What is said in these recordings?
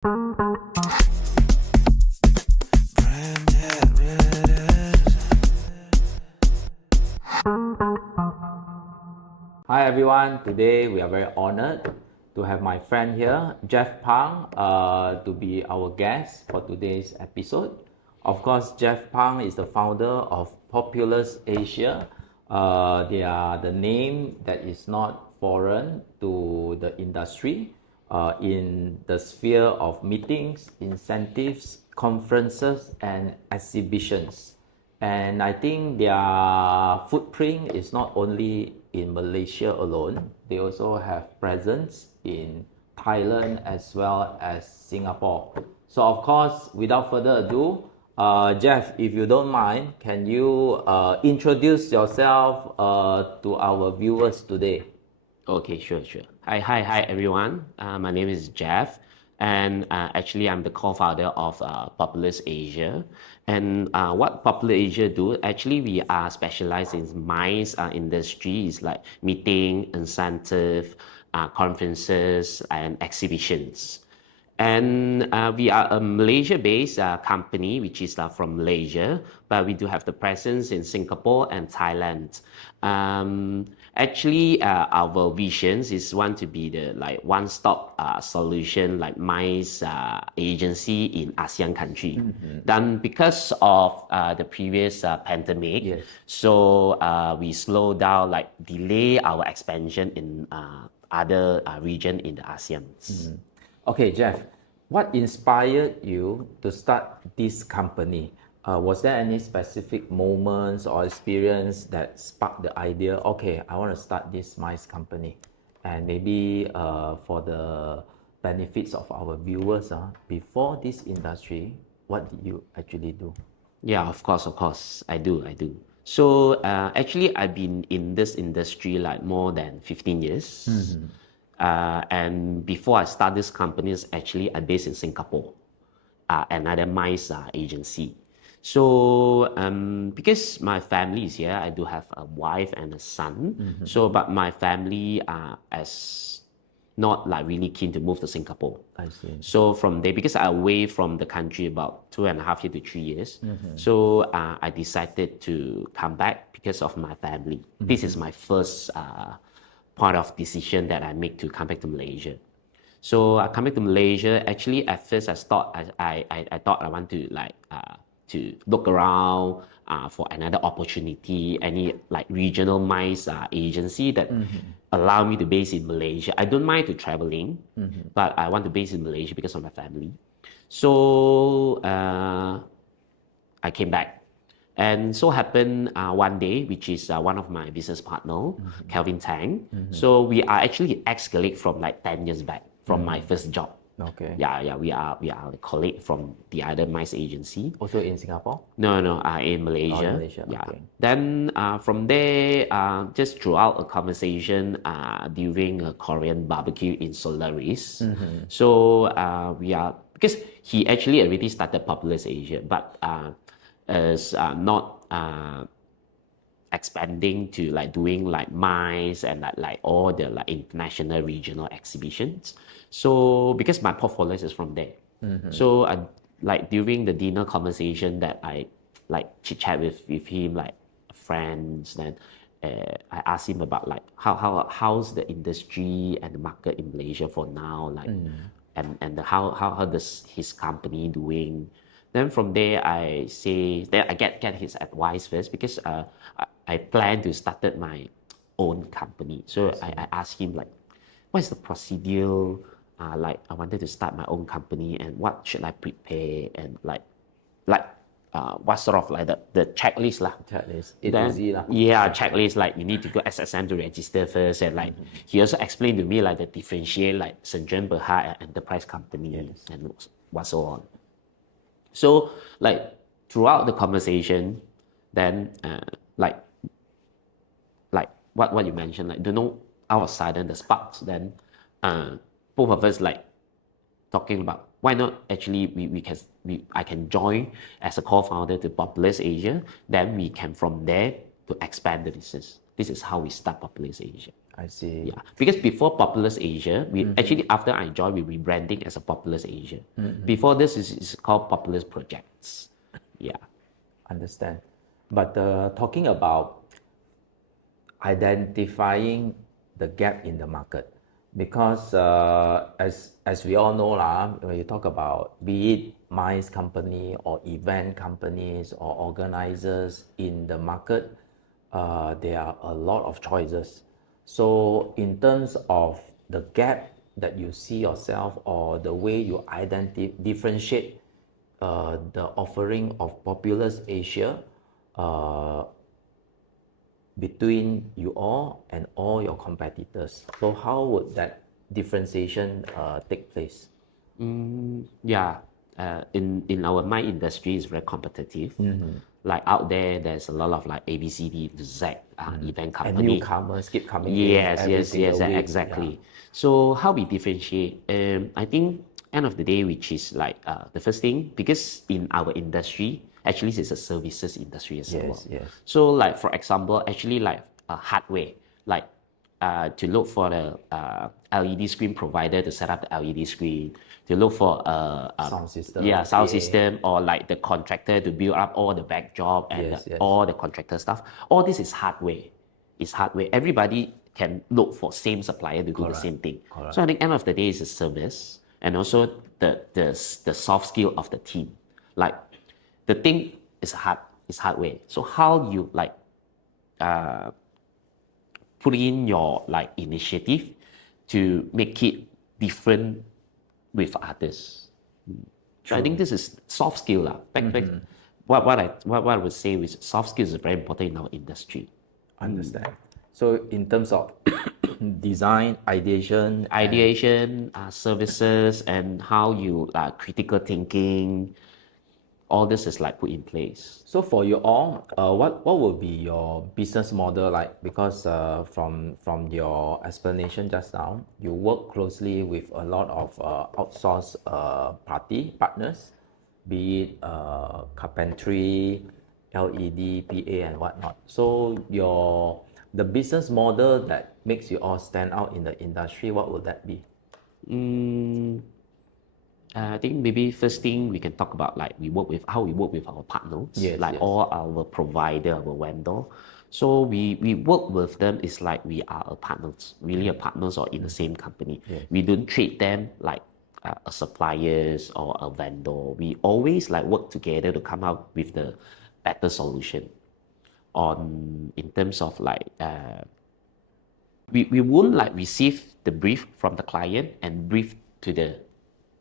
Hi everyone, today we are very honored to have my friend here, Jeff Pang, to be our guest for today's episode. Of course, Jeff Pang is the founder of Populus Asia. They are the name that is not foreign to the industry in the sphere of meetings, incentives, conferences, and exhibitions. And I think their footprint is not only in Malaysia alone, they also have presence in Thailand as well as Singapore. So of course, without further ado, Jeff, if you don't mind, can you introduce yourself to our viewers today? Okay, sure. Hi, everyone. My name is Jeff, and actually, I'm the co-founder of Populus Asia. And what Populus Asia do? Actually, we are specialized in MICE industries like meeting, incentive, conferences, and exhibitions. And we are a Malaysia-based company, which is from Malaysia, but we do have the presence in Singapore and Thailand. Actually, our visions is want to be the one-stop solution, like MICE agency in ASEAN country. Then because of the previous pandemic, Yes. so we slow down, delay our expansion in other region in the ASEAN. Okay, Jeff, what inspired you to start this company? Was there any specific moments or experience that sparked the idea, okay, I want to start this MICE company? And maybe for the benefits of our viewers, before this industry, what did you actually do? Yeah, of course, I do. So actually, I've been in this industry like more than 15 years. And before I start this company, is actually I'm based in Singapore, another MICE agency. So because my family is here, I do have a wife and a son. So, but my family as not like really keen to move to Singapore. I see. So from there, because I away from the country about 2.5 years to 3 years, so I decided to come back because of my family. This is my first part of decision that I make to come back to Malaysia. So I come back to Malaysia. Actually, at first I thought I thought I want to to look around for another opportunity, any like regional MICE agency that allow me to base in Malaysia. I don't mind to traveling, but I want to base in Malaysia because of my family. So I came back. And so happened one day, which is one of my business partner, Kelvin Tang. So we are actually ex-colleague from like 10 years back from my first job. Okay. Yeah, we are a colleague from the other MICE agency. Also in Singapore? No, in Malaysia. Malaysia, Yeah. okay. Then from there, just throughout a conversation during a Korean barbecue in Solaris. So we are, because he actually already started Populus Asia, but is not expanding to like doing like MICE and like all the like international regional exhibitions. So because my portfolio is from there, so I like during the dinner conversation that I like chit chat with him like friends, then I asked him about like how's the industry and the market in Malaysia for now, like and how does his company doing. Then from there, I say that I get his advice first because I plan to start my own company. So I asked him like, what's the procedure? Like I wanted to start my own company and what should I prepare and like what sort of like the checklist lah. Checklist, A to Z lah. Yeah, checklist like you need to go SSM to register first and like he also explained to me like the differentiate like Shenzhen Berhad and enterprise company and what so on. So like throughout the conversation, then like what you mentioned, like don't know out of sudden the sparks, then both of us like talking about why not actually I can join as a co-founder to Populus Asia, then we can from there to expand the business. This is how we start Populus Asia. I see. Yeah, because before Populus Asia, we actually after I joined, we rebranding as a Populus Asia. Before this is called Populus Projects. Yeah. Understand. But talking about identifying the gap in the market, because as we all know lah, when you talk about be it MICE company or event companies or organizers in the market, there are a lot of choices. So in terms of the gap that you see yourself or the way you differentiate the offering of Populous Asia uh, between you all and all your competitors. So how would that differentiation take place? Yeah, in our my industry is very competitive. Like out there, there's a lot of like ABCD to Z event And company. newcomers keep coming in every single week. Exactly. So how we differentiate? I think end of the day, which is like the first thing, because in our industry, actually it's a services industry as well. Yes. So like for example, actually like hardware, like to look for the LED screen provider to set up the LED screen, to look for Sound system, sound PA. system, or like the contractor to build up all the backdrop and Yes. all the contractor stuff. All this is hardware. It's hardware. Everybody can look for same supplier to do the same thing. Correct. So I think end of the day is a service and also the soft skill of the team. Like the thing is hardware. So how you like put in your like initiative to make it different with others. So I think this is soft skill lah. What I would say is soft skills is very important in our industry. Understand. So in terms of design, ideation, Services, and how you critical thinking, all this is like put in place. so for you all, what would be your business model like? Because from your explanation just now, you work closely with a lot of outsourced partners, be it carpentry, LED, PA, and whatnot. So the business model that makes you all stand out in the industry, what would that be? I think maybe first thing we can talk about like how we work with our partners, all our provider, our vendor. So we work with them is like we are a partners, really a partners or in the same company. We don't treat them like a suppliers or a vendor. We always like work together to come up with the better solution. In terms of like we won't like receive the brief from the client and brief to the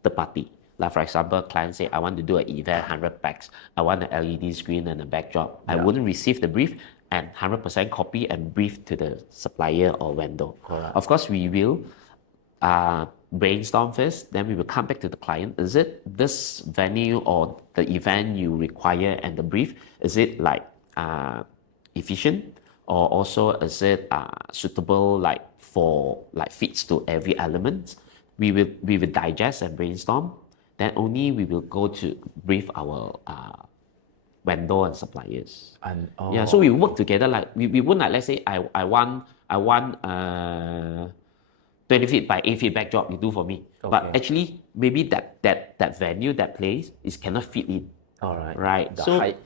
party. Like for example, client say, I want to do an event, 100 packs. I want an LED screen and a backdrop. I wouldn't receive the brief and 100% copy and brief to the supplier or vendor. Correct. Of course, we will brainstorm first, then we will come back to the client. Is it this venue or the event you require and the brief? Is it like efficient? Or also is it suitable like for like fits to every element? We will digest and brainstorm. Then only we will go to brief our vendor and suppliers. So we work together. Like we won't like, let's say I want 20 feet by 8 feet backdrop you do for me. But actually maybe that venue, that place is cannot fit in. All right. Right. The So height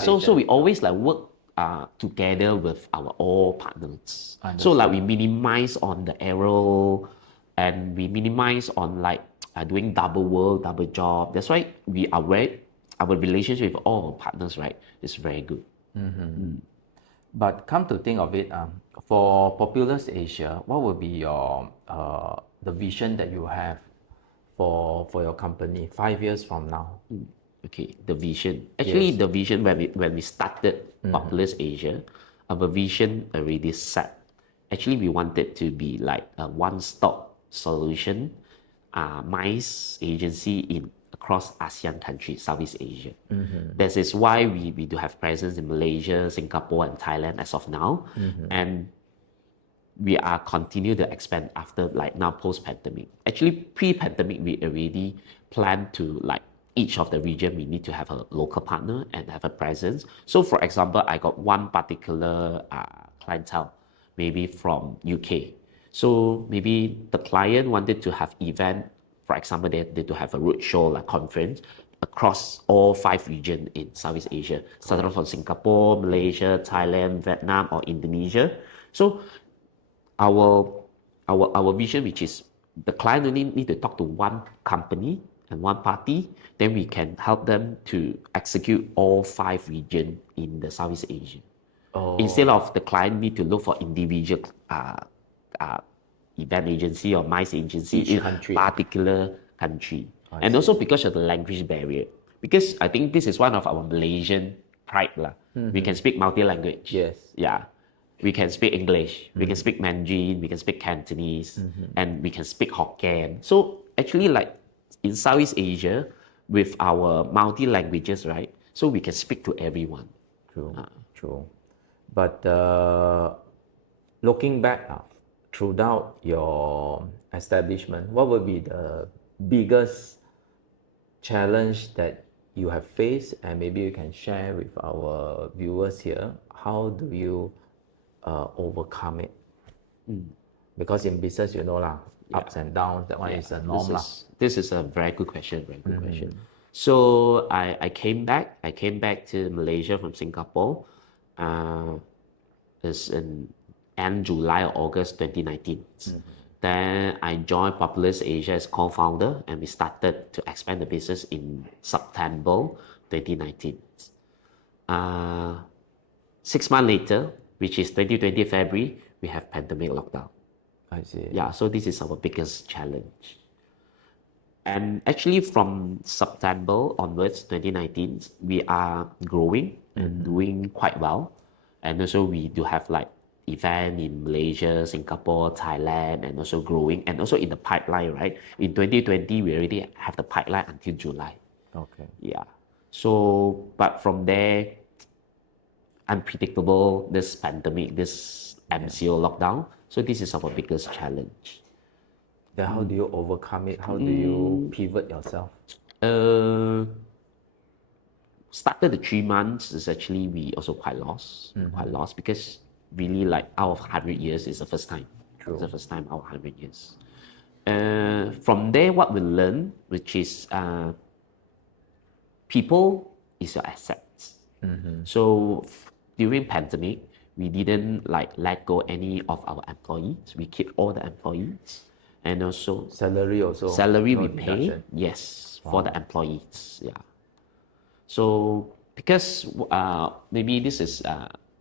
so we always like work together with our all partners. So like we minimize on the error and we minimize on like doing double work, double job. That's why our relationship with all our partners, right, is very good. But come to think of it, for Populous Asia, what would be your the vision that you have for your company 5 years from now? Okay, the vision. Actually, the vision when we started Populous Asia, our vision already set. Actually, we wanted to be like a one-stop solution, MICE agency across ASEAN countries, Southeast Asia. This is why we do have presence in Malaysia, Singapore, and Thailand as of now, and we are continue to expand after like now post-pandemic. Actually, pre-pandemic we already planned to like each of the region we need to have a local partner and have a presence. So for example, I got one particular clientele maybe from UK. So maybe the client wanted to have event, for example, they to have a roadshow, like conference, across all 5 regions in Southeast Asia, starting from Singapore, Malaysia, Thailand, Vietnam, or Indonesia. So our our vision, which is the client only need to talk to one company and one party, then we can help them to execute all 5 regions in the Southeast Asia. Instead of the client need to look for individual uh, event agency or MICE agency Each in country. particular country. And also because of the language barrier. Because I think this is one of our Malaysian pride. We can speak multi-language. Yes. Yeah. We can speak English, we can speak Mandarin, we can speak Cantonese, and we can speak Hokkien. So actually, like in Southeast Asia, with our multi-languages, right? So we can speak to everyone. True. But looking back throughout your establishment, what would be the biggest challenge that you have faced, and maybe you can share with our viewers here? How do you overcome it? Because in business, ups and downs, that one is a norm. This is a very good question, So I came back to Malaysia from Singapore. It's in end July or August 2019. Then I joined Populus Asia as co-founder, and we started to expand the business in September 2019. 6 months later, which is 2020 February, we have pandemic lockdown. I see. Yeah, so this is our biggest challenge. And actually from September onwards, 2019, we are growing and doing quite well. And also we do have like event in Malaysia, Singapore, Thailand, and also growing. And also in the pipeline, right? In 2020, we already have the pipeline until July. Okay. Yeah. So, but from there, unpredictable, this pandemic, this MCO lockdown. So this is our biggest challenge. Then how do you overcome it? How do you pivot yourself? Started the 3 months is actually we also quite lost because really like out of 100 years is the first time. True. It's the first time out of 100 years. From there, what we learn, which is people is your assets. So during pandemic, we didn't like let go any of our employees. We keep all the employees, and also Salary we pay, yes, for the employees. Yeah. So because maybe this is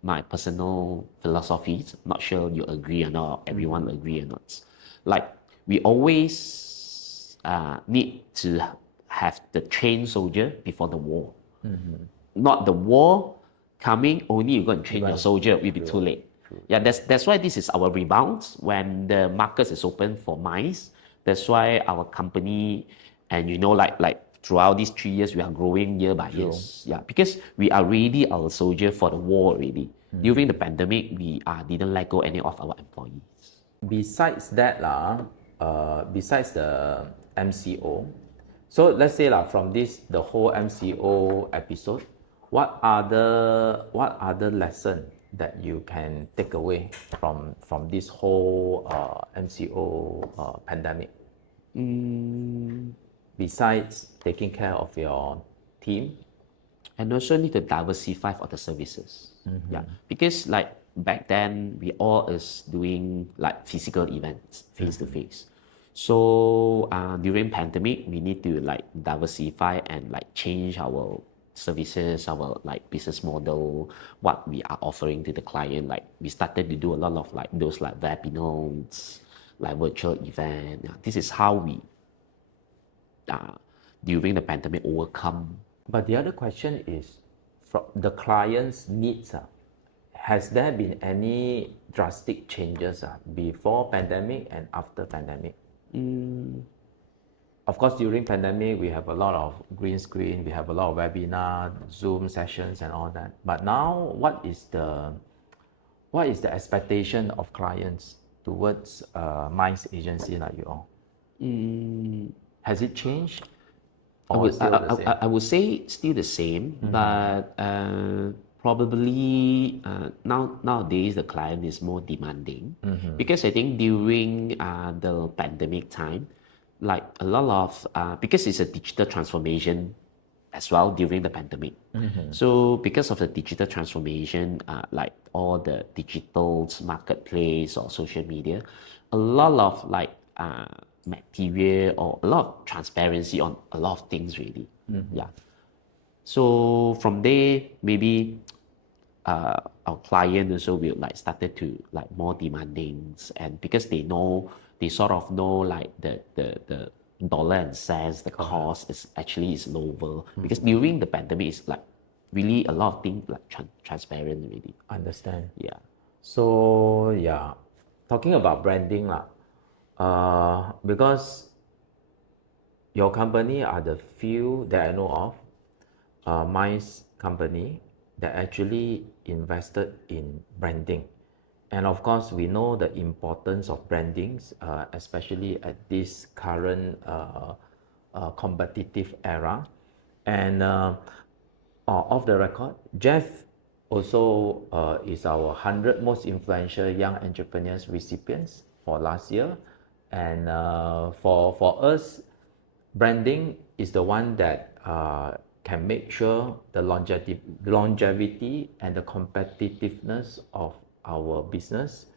my personal philosophy. Not sure you agree or not. Everyone agree or not. Like we always need to have the trained soldier before the war. Not the war coming, only you go and train your soldier, will be too late. Yeah, that's why this is our rebound when the market is open for MICE. That's why our company, and like throughout these 3 years, we are growing year by year. Yeah, because we are ready our soldier for the war already. During the pandemic, we didn't let go any of our employees. Besides that, besides the MCO, so let's say from the whole MCO episode, what other lesson that you can take away from this whole MCO pandemic? Besides taking care of your team, and also need to diversify for the services. Yeah, because like back then we all is doing like physical events face to face. So during pandemic, we need to like diversify and like change our services, our like business model, what we are offering to the client. Like we started to do a lot of like those like webinars, like virtual event. Yeah, this is how we during the pandemic overcome. But the other question is, from the client's needs, has there been any drastic changes before pandemic and after pandemic? Of course, during pandemic, we have a lot of green screen, we have a lot of webinar, Zoom sessions and all that. But now, what is the expectation of clients towards MICE agency like you all? Has it changed? I would say still the same, but Probably nowadays the client is more demanding because I think during the pandemic time, like a lot of because it's a digital transformation as well during the pandemic. So because of the digital transformation, like all the digital marketplace or social media, a lot of like material or a lot of transparency on a lot of things really. Yeah. So from there, maybe our client also will like started to like more demanding, and because they sort of know like the dollar and cents, the cost is actually is lower because during the pandemic it's like really a lot of things like transparent really. Understand. Yeah. So yeah, talking about branding lah, because your company are the few that I know of, mice company that actually invested in branding. And of course, we know the importance of brandings, especially at this current competitive era. And off the record, Jeff also is our 100 most influential young entrepreneurs recipients for last year. And for us, branding is the one that can make sure the longevity and the competitiveness of our business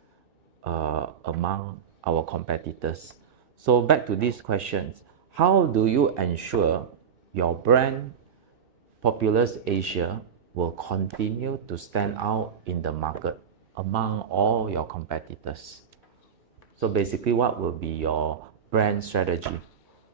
among our competitors. So back to these questions, how do you ensure your brand Populus Asia will continue to stand out in the market among all your competitors? So basically, what will be your brand strategy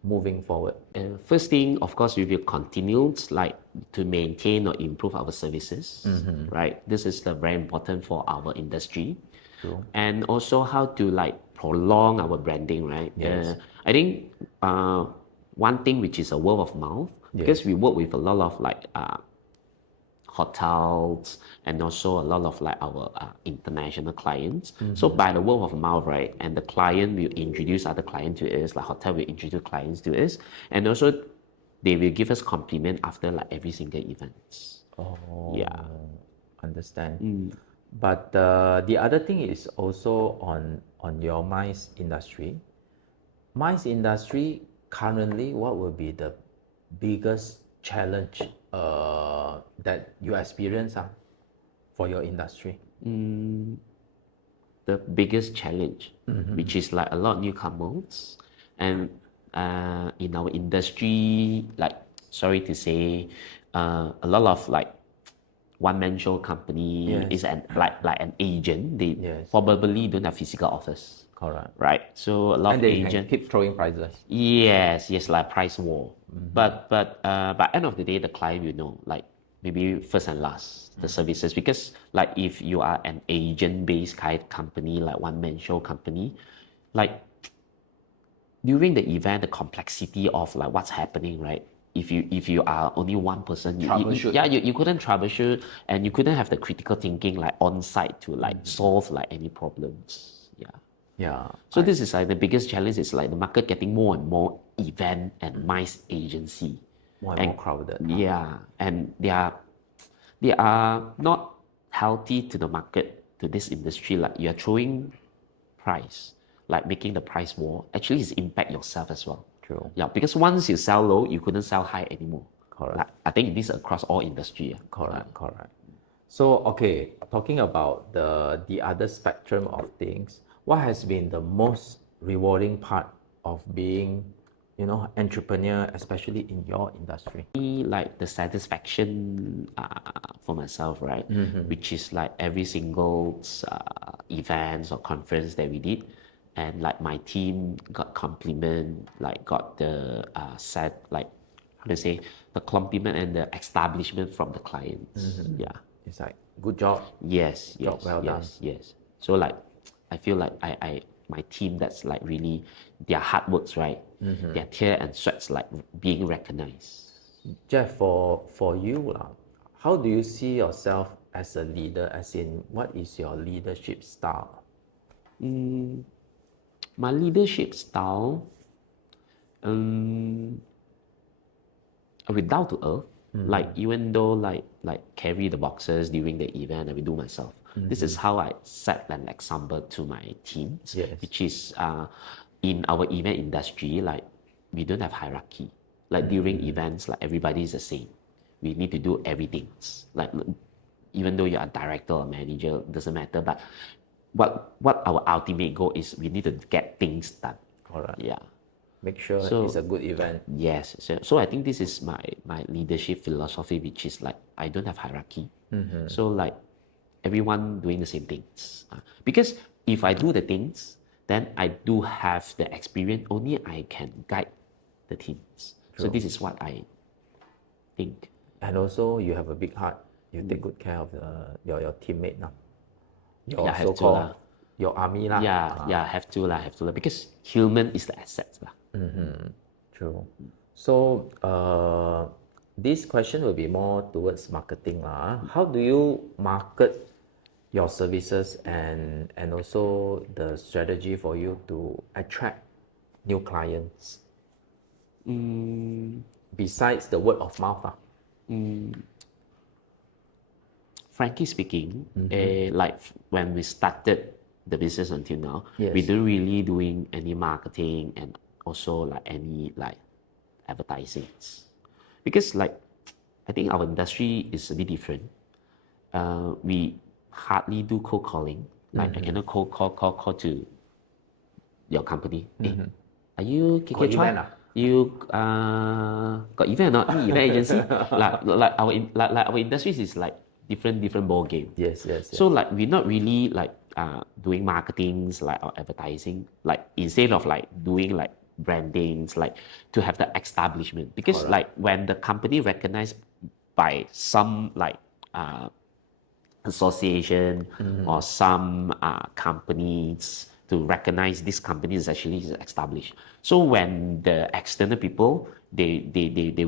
moving forward? And first thing, of course, we will continue like to maintain or improve our services, right? This is the very important for our industry. True. And also how to like prolong our branding, right? Yes. I think one thing which is a word of mouth, because we work with a lot of like hotels and also a lot of like our international clients. So by the word of mouth, right, and the client will introduce other clients to us, like hotel will introduce clients to us, and also they will give us compliment after like every single event. Oh, Yeah. understand. But the other thing is also on your mice industry. Mice industry currently, what will be the biggest challenge that you experience for your industry? The biggest challenge, which is like a lot of newcomers, and in our industry, like sorry to say, a lot of like one-man show company Yes. is like an agent. They Yes. probably don't have physical office, Correct. right? So a lot And of they can agent. keep throwing prices. Yes, like price war. But by end of the day, the client will know like maybe first and last the services, because like if you are an agent-based kind of company, like one-man show company, like during the event, the complexity of like what's happening, right? If you are only one person, you couldn't troubleshoot, and you couldn't have the critical thinking like on site to like solve like any problems. Yeah. Yeah. So this is like the biggest challenge is like the market getting more and more event and MICE agency. More and more crowded. Yeah, and they are not healthy to the market, to this industry. Like you're throwing price, like making the price war, actually is impact yourself as well. True. Yeah, because once you sell low, you couldn't sell high anymore. Correct. Like, I think this is across all industry. Correct. So okay, talking about the other spectrum of things, what has been the most rewarding part of being, entrepreneur, especially in your industry? Like the satisfaction for myself, right? Which is like every single events or conference that we did, and like my team got compliment, like got the set, like how to say, the compliment and the establishment from the clients. Yeah. It's like, good job. Yes. Job well done. Yes. So like, I feel like I my team, that's like really their hard works, right? Their tear and sweats like being recognized. Jeff, for you, how do you see yourself as a leader? As in, what is your leadership style? My leadership style, with down to earth, Like even though like carry the boxes during the event, I will do myself. This is how I set an example to my teams, Yes. which is in our event industry, like we don't have hierarchy. Like during events, like everybody is the same. We need to do everything. Like even though you're a director or manager, doesn't matter. But what our ultimate goal is, we need to get things done. Correct. Yeah. Make sure So- it's a good event. Yes. So I think this is my leadership philosophy, which is like I don't have hierarchy. So like everyone doing the same things. Because if I do the things, then I do have the experience. Only I can guide the teams. So this is what I think. And also, you have a big heart. You take good care of your teammate now. Your Yeah, have to so-called lah. your army lah. Yeah, have to lah. Because human is the asset lah. True. So this question will be more towards marketing lah. How do you market your services and also the strategy for you to attract new clients? Besides the word of mouth lah. Frankly speaking, like when we started the business until now, Yes. we don't really doing any marketing and also like any like advertising. Because like I think our industry is a bit different. We hardly do cold calling. Like I cannot call to your company. Are you KK Got Chua? event ah? You got event or not? Event agency? like our industries is like different ball game. Yes. So like we're not really like doing marketings like or advertising. Like instead of like doing like brandings, like to have the establishment. Because like when the company recognized by some like association or some companies to recognize this company is actually established. So when the external people they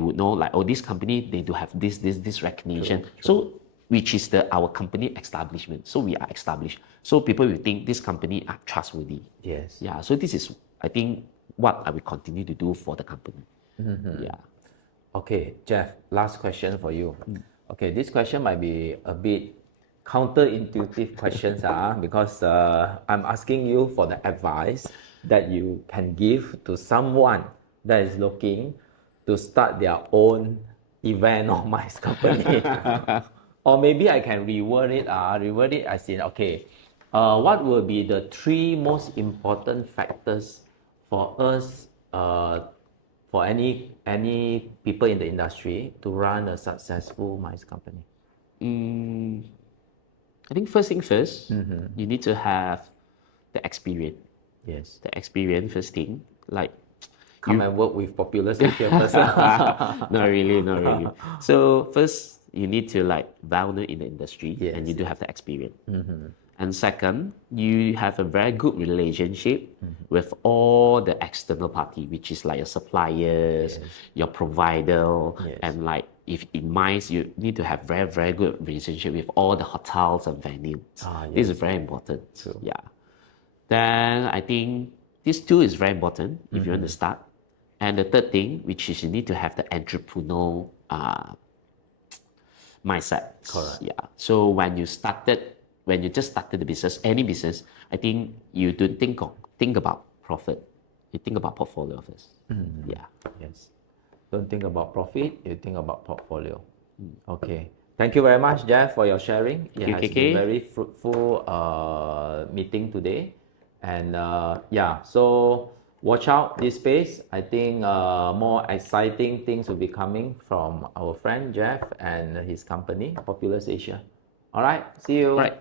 would know like, oh, this company they do have this recognition. So which is our company establishment. So we are established. So people will think this company are trustworthy. Yes. Yeah. So this is I think what I will continue to do for the company. Yeah. Okay, Jeff, last question for you. Okay, this question might be a bit counterintuitive questions because I'm asking you for the advice that you can give to someone that is looking to start their own event or mice company. Or maybe I can reword it as in, okay, what will be the 3 most important factors for us for any people in the industry to run a successful mice company? I think first thing first, you need to have the experience. Yes. The experience first thing. Like Come and work with Populus here first. not really. So first, you need to like well-known in the industry, Yes, and you do have the experience. And second, you have a very good relationship with all the external party, which is like your suppliers, your provider, and like if in mines, you need to have very good relationship with all the hotels and venues. This is very important. Yeah. Then I think this too is very important if you want to start. And the third thing, which is you need to have the entrepreneurial mindset. Correct. Yeah. So when you just started the business, any business, I think you don't think about profit. You think about portfolio first. Yeah. Yes. Don't think about profit, you think about portfolio. Okay. Thank you very much, Jeff, for your sharing. It you, has KK. been very fruitful meeting today. And so watch out this space. I think more exciting things will be coming from our friend Jeff and his company, Populus Asia. All right, see you. All right.